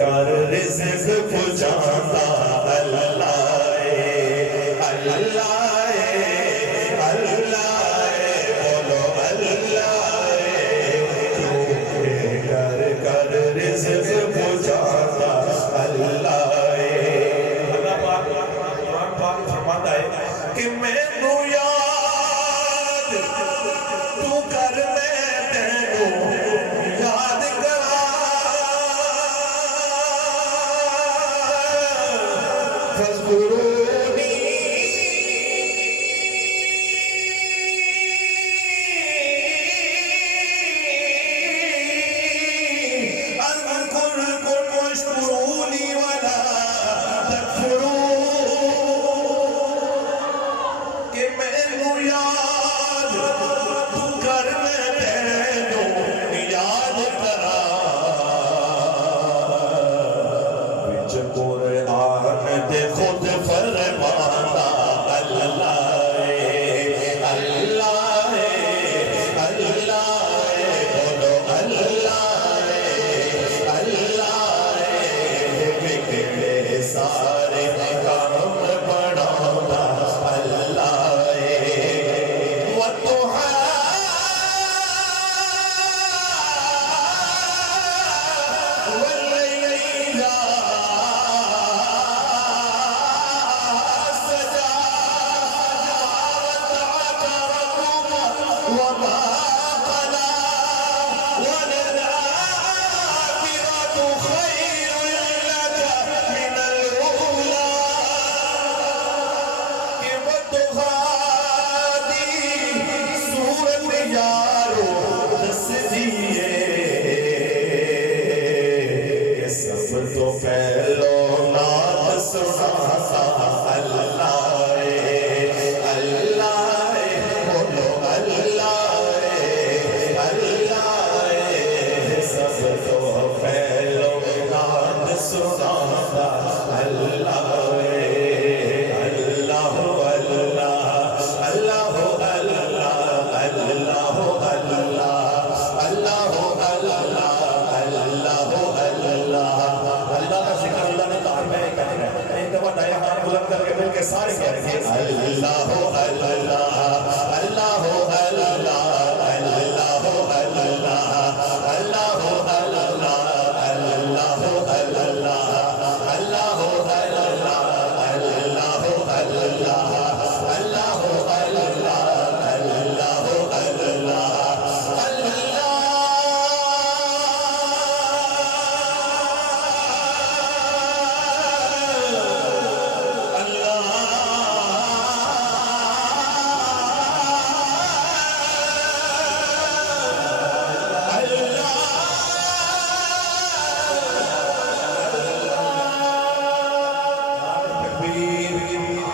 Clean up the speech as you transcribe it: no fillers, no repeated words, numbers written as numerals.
कर रिज़्क़ पुजांदा अल्लाह अल्लाह अल्लाह बोलो अल्लाह कर कर रिज़्क़ पुजांदा अल्लाह पाक फरमाता है कि मैनू याद तू कर मैं तेनू याद करा फज़कुरूनी अज़कुरकुम वश्कुरूनी वला तकफुरून कि मैनू याद तू कर मैं तेनू याद करा विच कुरआन दे खुद फरमाता अल्लाह अल्लाह अल्लाह बोलो अल्लाह अल्लाह बिगड़े सारे काम बढ़ाता अल्लाह वतुहा वल्लैला सजा वमा क़ला वलल्आखिरतु खैरुल लका मिनल ऊला कि वतुहा दी सूरत यारो दस दिए कि सब तो पहलो नात सुनाता अल्लाह अल्लाह बोलो अल्लाह अल्लाह सब तो पहलो नात सुनाता अल्लाह अल्लाह अल्लाह अल्लाह अल्लाह अल्लाह अल्लाह अल्लाह अल्लाह अल्लाह का जिक्र अल्लाह ने कहा मैं करना है एक दफा दाया हाथ बुलंद करके मिल के सारे कह रहे हैं अल्लाह अल्लाह